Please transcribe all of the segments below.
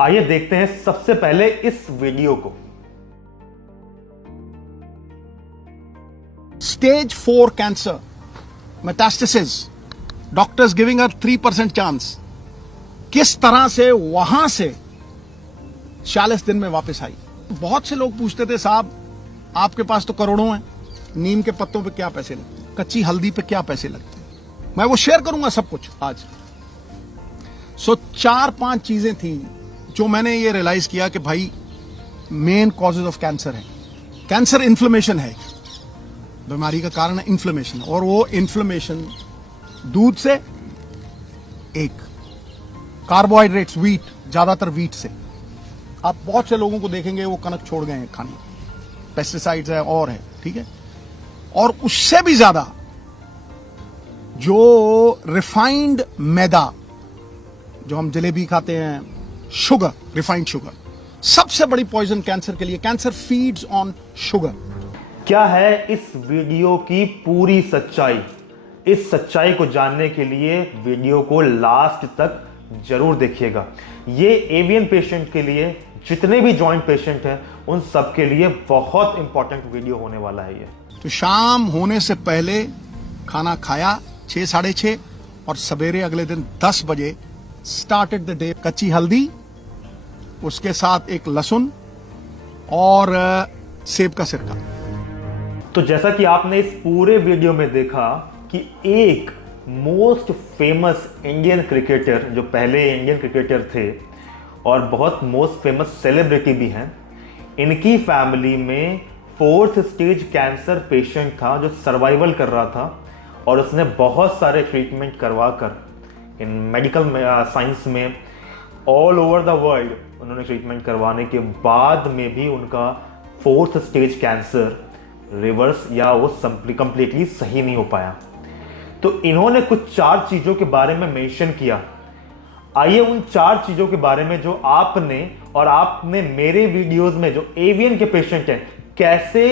आइए देखते हैं सबसे पहले इस वीडियो को। Stage 4 cancer, metastasis, doctors giving her 3% chance. किस तरह से वहां से 40 दिन में वापस आई। बहुत से लोग पूछते थे, साहब आपके पास तो करोड़ों हैं, नीम के पत्तों पे क्या पैसे लगते हैं, कच्ची हल्दी पे क्या पैसे लगते हैं। मैं वो शेयर करूंगा सब कुछ आज। 4-5 चीजें थी जो मैंने ये रियलाइज किया कि भाई मेन कॉजेज ऑफ कैंसर है। कैंसर इन्फ्लेमेशन है, बीमारी का कारण है इन्फ्लेमेशन, और वो इन्फ्लेमेशन दूध से, एक कार्बोहाइड्रेट्स, व्हीट, ज्यादातर व्हीट से। आप बहुत से लोगों को देखेंगे वो कनक छोड़ गए हैं खाने, पेस्टिसाइड्स है और है, ठीक है। और उससे भी ज्यादा जो रिफाइंड मैदा, जो हम जलेबी खाते हैं, शुगर, रिफाइंड शुगर, सबसे बड़ी पॉइजन कैंसर के लिए। Cancer feeds on sugar. क्या है इस वीडियो की पूरी सच्चाई? इस सच्चाई को जानने के लिए वीडियो को लास्ट तक जरूर देखिएगा। ये एवियन पेशेंट के लिए, जितने भी जॉइंट पेशेंट हैं उन सब के लिए बहुत इंपॉर्टेंट वीडियो होने वाला है ये। तो शाम होने से पहले खाना खाया 6, 6:30, और सवेरे अगले दिन 10 बजे स्टार्टेड द डे। कच्ची हल्दी, उसके साथ एक लहसुन और सेब का सिरका। तो जैसा कि आपने इस पूरे वीडियो में देखा कि एक मोस्ट फेमस इंडियन क्रिकेटर, जो पहले इंडियन क्रिकेटर थे और बहुत मोस्ट फेमस सेलिब्रिटी भी हैं, इनकी फैमिली में 4th स्टेज कैंसर पेशेंट था जो सर्वाइवल कर रहा था, और उसने बहुत सारे ट्रीटमेंट करवाकर इन मेडिकल साइंस में ऑल ओवर द वर्ल्ड उन्होंने ट्रीटमेंट करवाने के बाद में भी उनका 4th स्टेज कैंसर रिवर्स या वो कंप्लीटली सही नहीं हो पाया। तो इन्होंने कुछ 4 चीज़ों के बारे में मेंशन किया। आइए उन 4 चीज़ों के बारे में जो आपने मेरे वीडियोस में, जो एवियन के पेशेंट हैं, कैसे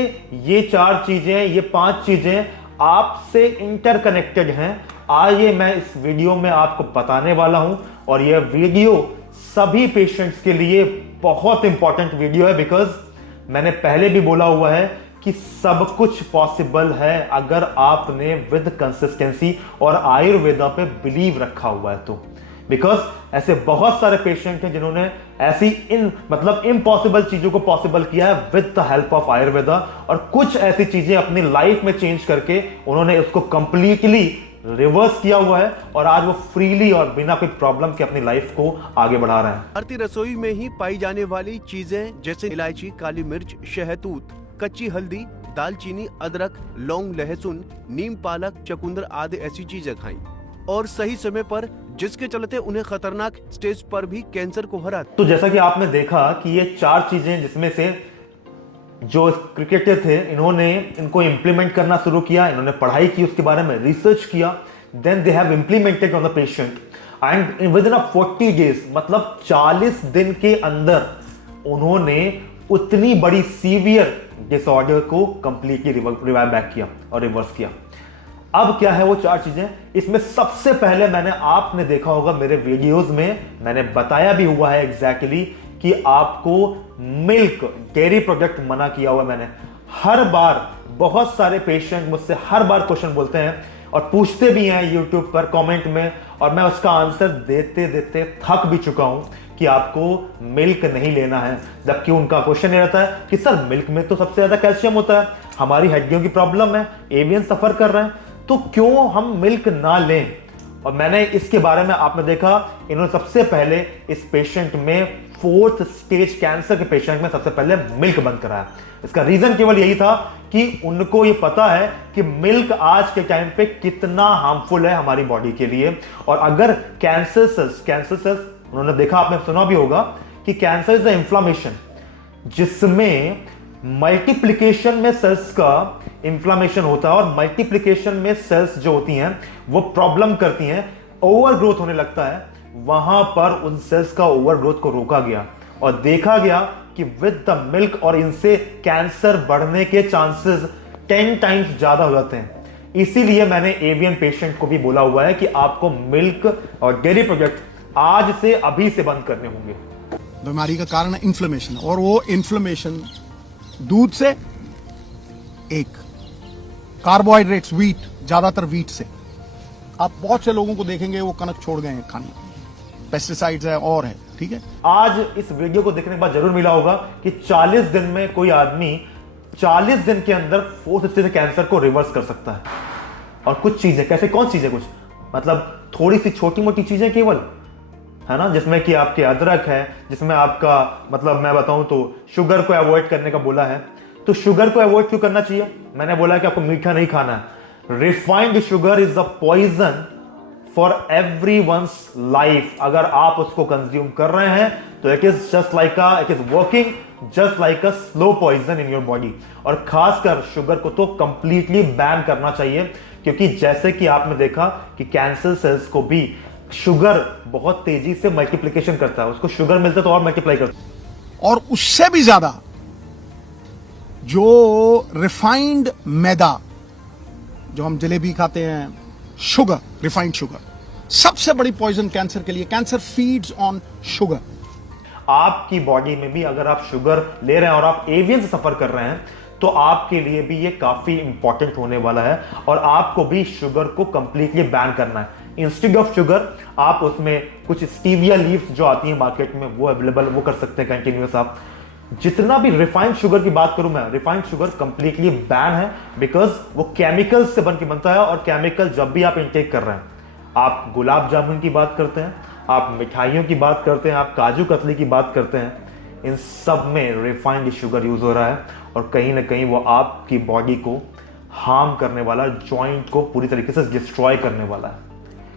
ये 4 चीज़ें, ये 5 चीज़ें आपसे इंटरकनेक्टेड हैं, आइए मैं इस वीडियो में आपको बताने वाला हूं। और यह वीडियो सभी पेशेंट्स के लिए बहुत इंपॉर्टेंट वीडियो है, बिकॉज मैंने पहले भी बोला हुआ है कि सब कुछ पॉसिबल है अगर आपने विद कंसिस्टेंसी और आयुर्वेदा पे बिलीव रखा हुआ है तो। बिकॉज ऐसे बहुत सारे पेशेंट हैं जिन्होंने ऐसी इम्पॉसिबल चीजों को पॉसिबल किया है with the help of Ayurveda, और कुछ ऐसी चीजें अपनी लाइफ में चेंज करके उन्होंने उसको कंप्लीटली रिवर्स किया हुआ है, और आज वो फ्रीली और बिना कोई प्रॉब्लम के अपनी लाइफ को आगे बढ़ा रहे हैं। भारतीय रसोई में ही पाई जाने वाली चीजें जैसे इलायची, काली मिर्च, शहतूत, कच्ची हल्दी, दालचीनी, अदरक, लौंग, लहसुन, नीम, पालक, चकुंदर आदि ऐसी चीजें खाएं, और सही समय पर, जिसके चलते उन्हें खतरनाक स्टेज पर भी कैंसर को हरा। तो जैसा कि आपने देखा कि ये 4 चीजें, जिसमें से जो क्रिकेटर थे इन्होंने इनको इंप्लीमेंट करना शुरू किया, इन्होंने पढ़ाई की, उसके बारे में रिसर्च किया, then they have implemented on the patient, and with in 40 days, मतलब 40 दिन के अंदर उन्होंने उतनी बड़ी सीवियर डिसऑर्डर को कंप्लीटली रिवाइव बैक किया और रिवर्स किया। अब क्या है वो 4 चीजें? इसमें सबसे पहले आपने देखा होगा मेरे वीडियोस में, मैंने बताया भी हुआ है एग्जैक्टली कि आपको मिल्क, डेयरी प्रोडक्ट मना किया हुआ है मैंने। हर बार बहुत सारे पेशेंट मुझसे हर बार क्वेश्चन बोलते हैं और पूछते भी हैं यूट्यूब पर कमेंट में, और मैं उसका आंसर देते देते थक भी चुका हूं कि आपको मिल्क नहीं लेना है। जबकि उनका क्वेश्चन ये रहता है कि सर मिल्क में तो सबसे ज्यादा कैल्शियम होता है, हमारी हड्डियों की प्रॉब्लम है, एवियन सफर कर रहे हैं, तो क्यों हम मिल्क ना लें? और मैंने इसके बारे में, आपने देखा, इन्होंने सबसे पहले इस पेशेंट में 4th स्टेज कैंसर के पेशेंट में सबसे पहले मिल्क बंद कराया। इसका रीजन केवल यही था कि उनको ये पता है कि मिल्क आज के टाइम पे कितना हार्मफुल है हमारी बॉडी के लिए। और अगर कैंसर सेल्स उन्होंने देखा, आपने सुना भी होगा कि कैंसर इज द इंफ्लामेशन, जिसमें मल्टीप्लिकेशन में सेल्स का इंफ्लामेशन होता है, और मल्टीप्लिकेशन में सेल्स जो होती हैं वो प्रॉब्लम करती हैं, ओवर ग्रोथ होने लगता है। वहां पर उन सेल्स का ओवर ग्रोथ को रोका गया और देखा गया कि विद द मिल्क, और इनसे कैंसर बढ़ने के चांसेस 10 टाइम्स ज्यादा हो जाते हैं। इसीलिए मैंने एवियन पेशेंट को भी बोला हुआ है कि आपको मिल्क और डेयरी प्रोडक्ट आज से अभी से बंद करने होंगे। बीमारी का कारण है इन्फ्लेमेशन, और वो इन्फ्लेमेशन दूध से, एक कार्बोहाइड्रेट्स व्हीट, ज्यादातर व्हीट से। आप बहुत से लोगों को देखेंगे वो कनक छोड़ गए हैं खाने, पेस्टिसाइड्स है और है, ठीक है। आज इस वीडियो को देखने के बाद जरूर मिला होगा कि 40 दिन में कोई आदमी 40 दिन के अंदर 4th स्टेज कैंसर को रिवर्स कर सकता है। और कुछ चीजें, कैसे, कौन चीजें, कुछ मतलब थोड़ी सी छोटी मोटी चीजें केवल, है ना, जिसमें कि आपके अदरक है, जिसमें आपका मतलब मैं बताऊं तो शुगर को अवॉइड करने का बोला है। तो शुगर को अवॉइड क्यों करना चाहिए? मैंने बोला कि आपको मीठा नहीं खाना है। Refined sugar is a poison for everyone's life. अगर आप उसको कंज्यूम कर रहे हैं तो it is just like it is working just like a slow poison in your body. और खासकर शुगर को तो कंप्लीटली बैन करना चाहिए, क्योंकि जैसे कि आपने देखा कि कैंसर सेल्स को भी शुगर बहुत तेजी से मल्टीप्लिकेशन करता है, उसको शुगर मिलता है तो और मल्टीप्लाई करता है। और उससे भी ज्यादा जो रिफाइंड मैदा, जो हम जलेबी खाते हैं, शुगर, रिफाइंड शुगर सबसे बड़ी पॉइजन कैंसर के लिए। Cancer feeds on sugar. आपकी बॉडी में भी अगर आप शुगर ले रहे हैं और आप एवियन से सफर कर रहे हैं तो आपके लिए भी ये काफी इंपॉर्टेंट होने वाला है। और आपको भी शुगर को कंप्लीटली बैन करना है। इंस्टेड ऑफ शुगर आप उसमें कुछ स्टीविया लीव्स जो आती है मार्केट में वो अवेलेबल, वो कर सकते हैं कंटिन्यूअस। आप जितना भी रिफाइंड शुगर की बात करूं मैं, रिफाइंड शुगर कंप्लीटली बैन है, बिकॉज वो केमिकल्स से बन के बनता है। और केमिकल जब भी आप इंटेक कर रहे हैं, आप गुलाब जामुन की बात करते हैं, आप मिठाइयों की बात करते हैं, आप काजू कतली की बात करते हैं, इन सब में रिफाइंड शुगर यूज हो रहा है। और कहीं ना कहीं वो आपकी बॉडी को हार्म करने वाला, जॉइंट को पूरी तरीके से डिस्ट्रॉय करने वाला है,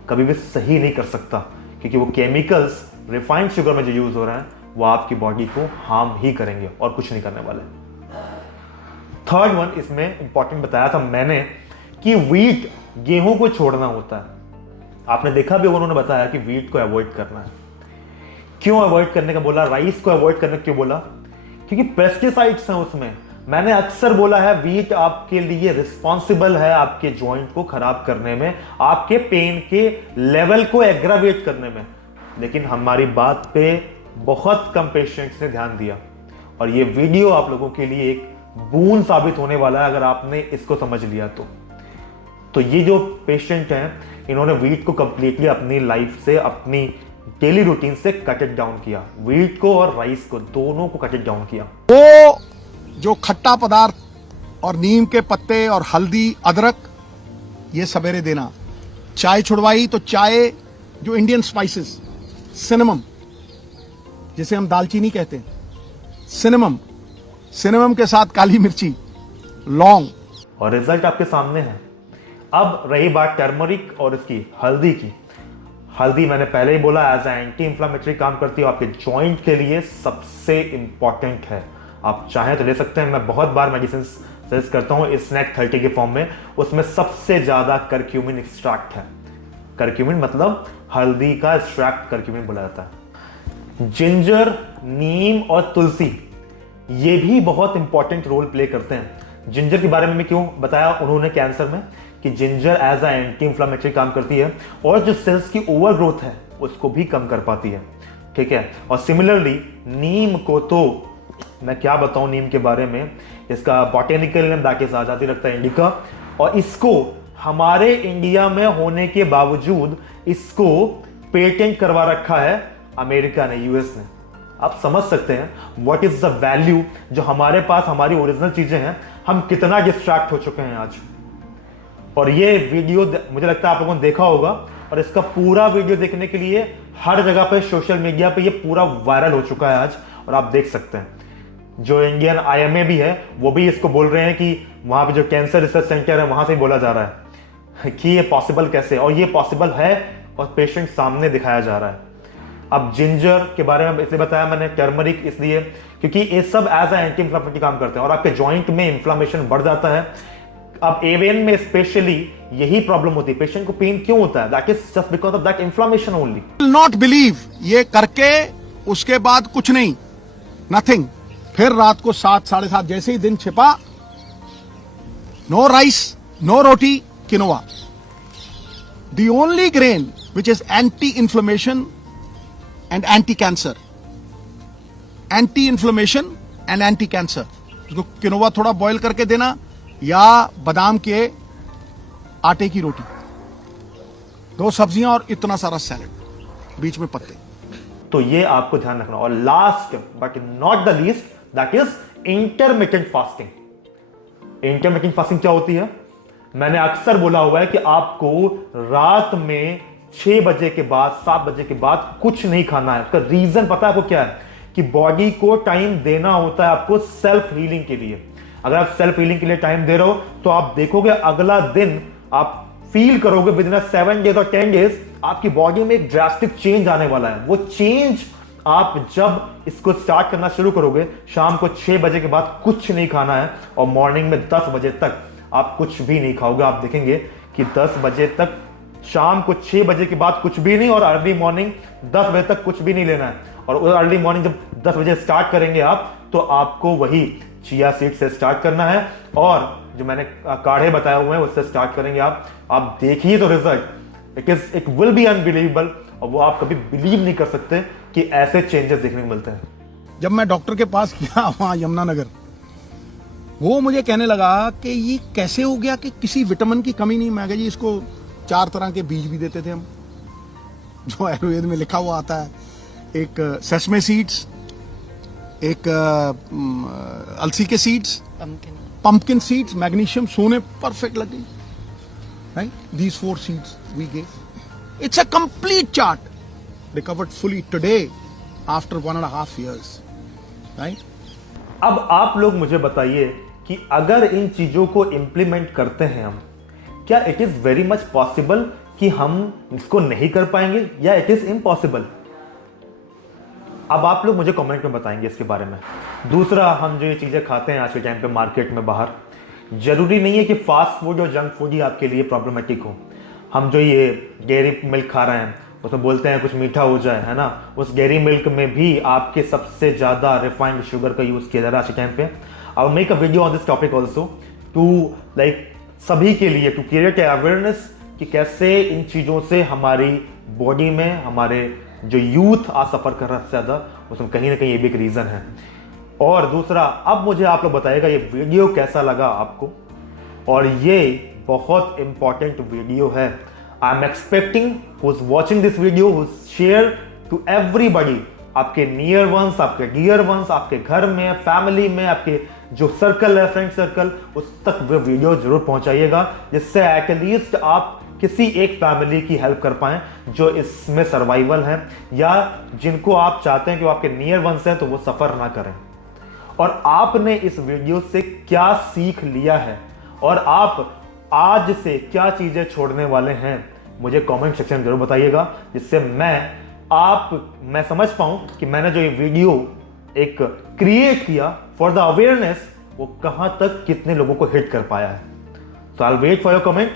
कभी भी सही नहीं कर सकता, क्योंकि वो केमिकल्स रिफाइंड शुगर में जो यूज हो रहे हैं वो आपकी बॉडी को हार्म ही करेंगे और कुछ नहीं करने वाले। थर्ड वन इसमें इंपॉर्टेंट बताया था मैंने कि व्हीट, गेहूं को छोड़ना होता है। आपने देखा भी, उन्होंने बताया कि व्हीट को अवॉइड करना है। क्यों अवॉइड करने का बोला? राइस को अवॉइड करने क्यों बोला? क्योंकि पेस्टिसाइड्स हैं उसमें। मैंने अक्सर बोला है व्हीट आपके लिए रिस्पॉन्सिबल है आपके जॉइंट को खराब करने में, आपके पेन के लेवल को एग्रावेट करने में। लेकिन हमारी बात पे बहुत कम पेशेंट्स ने ध्यान दिया, और ये वीडियो आप लोगों के लिए एक बूंद साबित होने वाला है अगर आपने इसको समझ लिया तो ये जो पेशेंट हैं, इन्होंने व्हीट को कंप्लीटली अपनी लाइफ से, अपनी डेली रूटीन से कट इट डाउन किया। व्हीट को और राइस को, दोनों को कट इट डाउन किया। वो जो खट्टा पदार्थ और नीम के पत्ते और हल्दी, अदरक, ये सवेरे देना। चाय छुड़वाई तो चाय, जो इंडियन स्पाइसेस, सिनेमम, जिसे हम दालचीनी कहते हैं, सिनेमम के साथ काली मिर्ची, लौंग, और रिजल्ट आपके सामने है। अब रही बात टर्मरिक और इसकी हल्दी की। हल्दी मैंने पहले ही बोला एज एंटी इंफ्लेमेटरी काम करती है, आपके जॉइंट के लिए सबसे इंपॉर्टेंट है। आप चाहें तो ले सकते हैं। मैं बहुत बार मेडिसिन सजेस्ट करता हूं स्नैक 30 के फॉर्म में। उसमें सबसे ज्यादा करक्यूमिन एक्सट्रैक्ट है। करक्यूमिन मतलब हल्दी का एक्सट्रैक्ट करक्यूमिन बोला जाता है। जिंजर, नीम और तुलसी ये भी बहुत इंपॉर्टेंट रोल प्ले करते हैं। जिंजर के बारे में क्यों बताया उन्होंने कैंसर में कि ginger as a anti inflammatory काम करती है और जो सेल्स की ओवर ग्रोथ है उसको भी कम कर पाती है, ठीक है। और सिमिलरली नीम को तो मैं क्या बताऊं नीम के बारे में, इसका बॉटेनिकल नेम दैट आजादी लगता है इंडिका, और इसको हमारे इंडिया में होने के बावजूद इसको पेटेंट करवा रखा है अमेरिका ने, यूएस ने। आप समझ सकते हैं व्हाट इज द वैल्यू जो हमारे पास, हमारी ओरिजिनल चीजें हैं, हम कितना डिस्ट्रैक्ट हो चुके हैं आज। और ये वीडियो मुझे लगता है आप लोगों ने देखा होगा, और इसका पूरा वीडियो देखने के लिए हर जगह पे सोशल मीडिया पे ये पूरा वायरल हो चुका है आज, और आप देख सकते हैं। जो इंडियन आईएमए भी है वो भी इसको बोल रहे हैं कि वहां पे जो कैंसर रिसर्च सेंटर है वहां से ही बोला जा रहा है कि ये पॉसिबल कैसे, और ये पॉसिबल है और पेशेंट सामने दिखाया जा रहा है। अब जिंजर के बारे में इसलिए बताया मैंने, टर्मरिक इसलिए क्योंकि ये सब एज ए एंटी इंफ्लेमेटरी काम करते हैं और आपके जॉइंट में इंफ्लेमेशन बढ़ जाता है। अब एवियन में स्पेशली यही प्रॉब्लम होती है। पेशेंट को पेन क्यों होता है? That is just because of that inflammation only. Not believe, ये करके उसके बाद कुछ नहीं, नथिंग। फिर रात को 7, 7:30 जैसे ही दिन छिपा, no rice, no roti, quinoa, the only grain which is anti inflammation and anti cancer, anti inflammation and anti cancer. उसको किनोवा थोड़ा बॉईल करके देना या बादाम के आटे की रोटी, 2 सब्जियां और इतना सारा सैलेड, बीच में पत्ते। तो ये आपको ध्यान रखना। और last but not the least, that is intermittent fasting. Intermittent fasting क्या होती है? मैंने अक्सर बोला हुआ है कि आपको रात में 6 बजे के बाद, 7 बजे के बाद कुछ नहीं खाना है। उसका रीजन पता है आपको क्या है? कि बॉडी को टाइम देना होता है आपको सेल्फ हीलिंग के लिए। अगर आप सेल्फ हीलिंग के लिए टाइम दे रहे हो तो आप देखोगे अगला दिन आप फील करोगे विद इन 7 डेज और 10 डेज आपकी बॉडी में एक ड्रास्टिक चेंज आने वाला है। वो चेंज आप जब इसको स्टार्ट करना शुरू करोगे, शाम को 6 बजे के बाद कुछ नहीं खाना है और मॉर्निंग में 10 बजे तक आप कुछ भी नहीं खाओगे। आप देखेंगे कि 10 बजे तक, शाम को 6 बजे के बाद कुछ भी नहीं और अर्ली मॉर्निंग 10 बजे तक कुछ भी नहीं लेना है। और अर्ली मॉर्निंग जब 10 बजे स्टार्ट करेंगे आप, तो आपको वही चिया सीड से स्टार्ट करना है और जो मैंने काढ़े बताए हुए हैं उससे स्टार्ट करेंगे आप देखिए तो result it will be unbelievable. और वो आप कभी बिलीव नहीं कर सकते कि ऐसे चेंजेस देखने को मिलते हैं। जब मैं डॉक्टर के पास गया वहां यमुनानगर, वो मुझे कहने लगा कि ये कैसे हो गया कि किसी विटामिन की कमी नहीं। मैं कहा जी इसको 4 तरह के बीज भी देते थे हम, जो आयुर्वेद में लिखा हुआ आता है। एक सेसमे सीड्स, एक अलसी के सीड्स, पंपकिन सीड्स, मैग्नीशियम, सोने परफेक्ट लगे, right? These 4 seeds we gave. It's a complete chart, recovered fully today after 1.5 years, right? अब आप लोग मुझे बताइए कि अगर इन चीजों को इंप्लीमेंट करते हैं हम, क्या it is very much possible कि हम इसको नहीं कर पाएंगे या इट इज इम्पॉसिबल? अब आप लोग मुझे कमेंट में बताएंगे इसके बारे में। दूसरा, हम जो ये चीजें खाते हैं आज के टाइम पे मार्केट में बाहर, जरूरी नहीं है कि फास्ट फूड और जंक फूड ही आपके लिए प्रॉब्लमेटिक हो। हम जो ये डेयरी मिल्क खा रहे हैं उसमें बोलते हैं कुछ मीठा हो जाए, है ना? उस डेयरी मिल्क में भी आपके सबसे ज्यादा रिफाइंड शुगर का यूज किया जा रहा है आज के टाइम पे। I will make a video on this topic also to सभी के लिए, टू क्रिएट अवेयरनेस कि कैसे इन चीजों से हमारी बॉडी में हमारे जो यूथ आज सफर कर रहा है ज्यादा, उसमें कहीं ना कहीं ये भी एक रीजन है। और दूसरा, अब मुझे आप लोग बताइएगा ये वीडियो कैसा लगा आपको। और ये बहुत इंपॉर्टेंट वीडियो है। I am expecting who is watching this video who share to everybody, आपके नियर वंस, आपके डियर वंस, आपके घर में, फैमिली में, आपके जो सर्कल है, फ्रेंड सर्कल, उस तक वो वीडियो जरूर पहुंचाइएगा, जिससे एटलीस्ट आप किसी एक फैमिली की हेल्प कर पाएं जो इसमें सर्वाइवल है, या जिनको आप चाहते हैं कि वो आपके नियर वंस हैं तो वो सफर ना करें। और आपने इस वीडियो से क्या सीख लिया है और आप आज से क्या चीजें छोड़ने वाले हैं, मुझे कमेंट सेक्शन में जरूर बताइएगा, जिससे मैं समझ पाऊं कि मैंने जो ये वीडियो एक क्रिएट किया फॉर द अवेयरनेस, वो कहां तक कितने लोगों को हिट कर पाया है। So I'll wait for your comment.